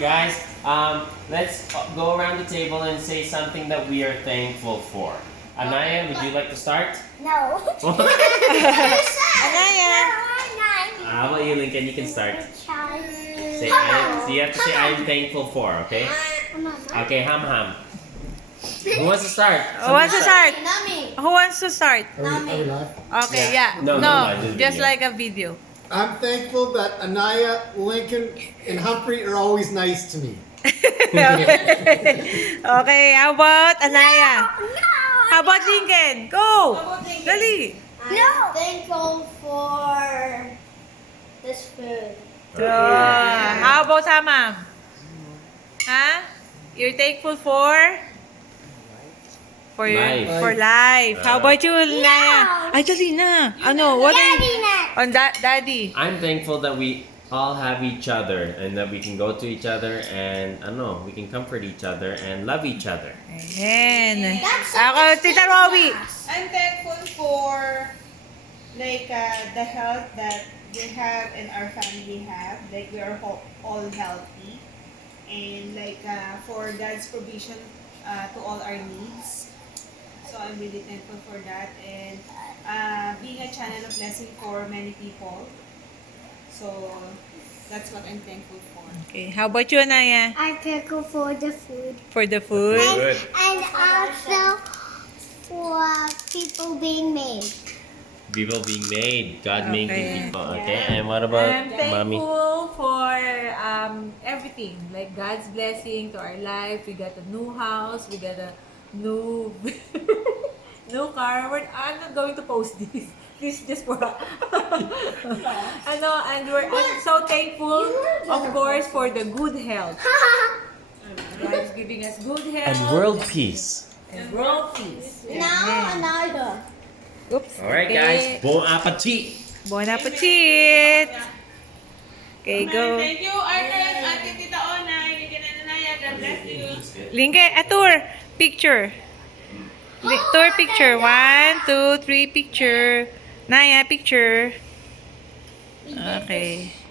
Guys, let's go around the table and say something that we are thankful for. Anaya, would you like to start? No. Anaya. How about you, Lincoln? You can start. Say, so you have to say, I'm thankful for, okay? Okay, Ham. Who wants to start? Who wants to start? Nami. Who wants to start? Are we live? Okay, Yeah. yeah. No, just video. like a video. I'm thankful that Anaya, Lincoln, and Humphrey are always nice to me. Okay, how about Anaya? How about Lincoln? Go! Dali! I'm thankful for this food. How about Hamam? Huh? You're thankful for? For your, Life. for life. How about you, Naya? Ay, dali na. Ano? What are Daddy you? next. On Daddy. I'm thankful that we all have each other and that we can go to each other and we can comfort each other and love each other. Ayan. That's Ako, Tita Rowie. I'm thankful for the health that we have and our family have. Like we are all healthy, and for God's provision to all our needs. So I'm really thankful for that, and being a channel of blessing for many people. So that's what I'm thankful for. Okay, how about you, Anaya? I'm thankful for the food. For the food? Good. And also for people being made. People being made, God making Okay. people. Okay, and what about I'm mommy? thankful for everything, like God's blessing to our life. We got a new house, we got a new new car. I'm not going to post this. This is just for and I'm so thankful, of course, for the good health. God is giving us good health And world peace. and world peace. Now another. Oops. All right, Okay. guys. Bon appetit. Bon appetit. Okay, go. Thank you, Arlen, Ate Tita Onay, Lincoln and Anaya. God bless you. Linke, a tour. Picture. Tour picture. 1, 2, 3, picture. Naya, picture. Okay.